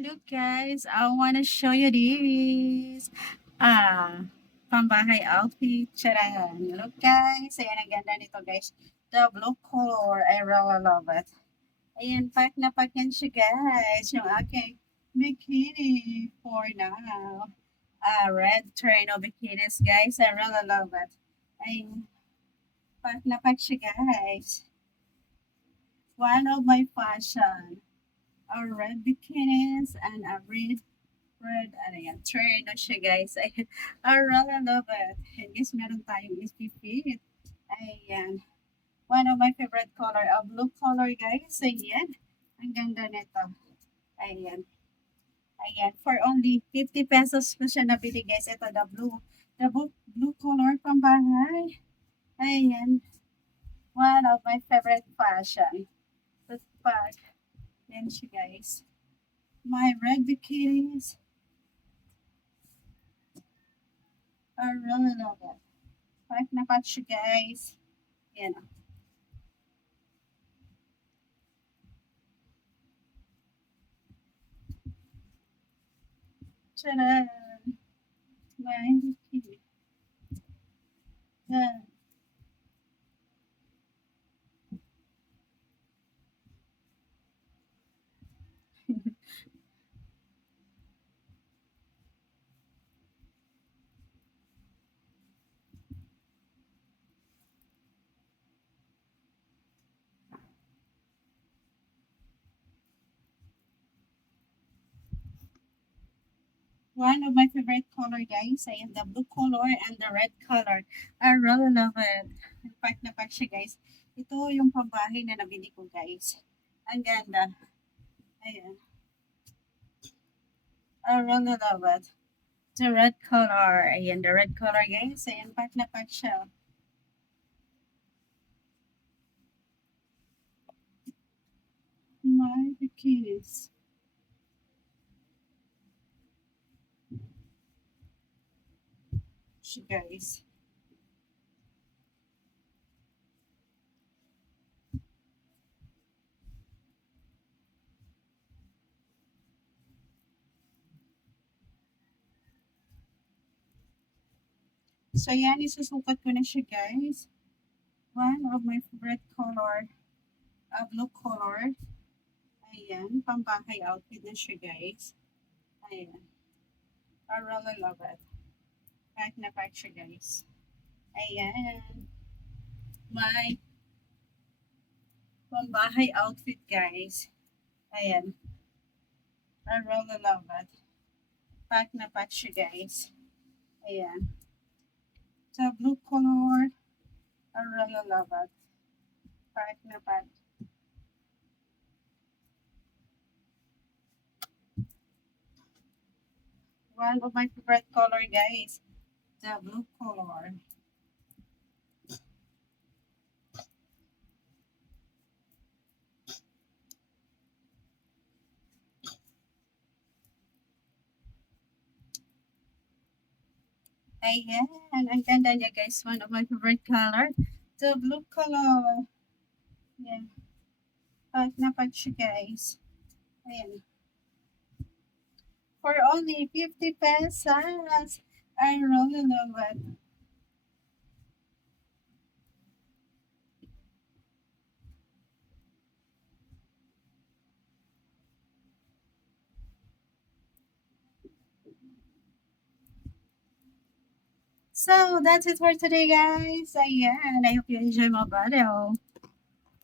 Look guys, I wanna show you this. Ah, Pambahay outfit. Charan. Look guys, ayan ang ganda nito guys. The blue color, I really love it. Ayan, pack na pack yan siya guys. Yung aking bikini for now. Red Torino bikinis guys. I really love it. Ayan, pack na pack siya guys. One of my fashion. A red bikinis and a red, ano yan, tray na siya guys. Ayan. I really love it. And guys, meron tayong SPP. Ayan. One of my favorite color, a blue color guys. Ayan. Ang ganda nito. Ayan. Ayan. For only 50 pesos ko siya nabili guys. Ito, the blue. The blue color pambahay. Ayan. One of my favorite fashion. But pag, yan siya guys. My red bikinis. I really love it. Pack na pack siya guys. Yan. Tcharam! May bikini. Yan. One of my favorite color guys ay the blue color and the red color. I really love it. Pack na pack siya guys. Ito yung pambahay na nabili ko guys. Ang ganda. Ayan. I really love it. The red color. Ayan, the red color guys. Ayan, pack na pack siya. My bikinis. Siya guys. So yan, isusukat ko na siya guys. One of my favorite color, blue color. Ayan, pambahay outfit na siya guys. Ayan, I really love it. Pack na pack siya guys. Ayan, my pambahay outfit guys. Ayan, I really love it. Pack na pack siya guys. Ayan, the blue color, I really love it. Pack na pack. One of my favorite color guys, the blue color. Ayan, ang ganda niya guys. One of my favorite color, the blue color. Ayan, pack na pack siya guys. Ayan. For only 50 pesos. I really love it. So, that's it for today, guys. Ayan, I hope you enjoy my video.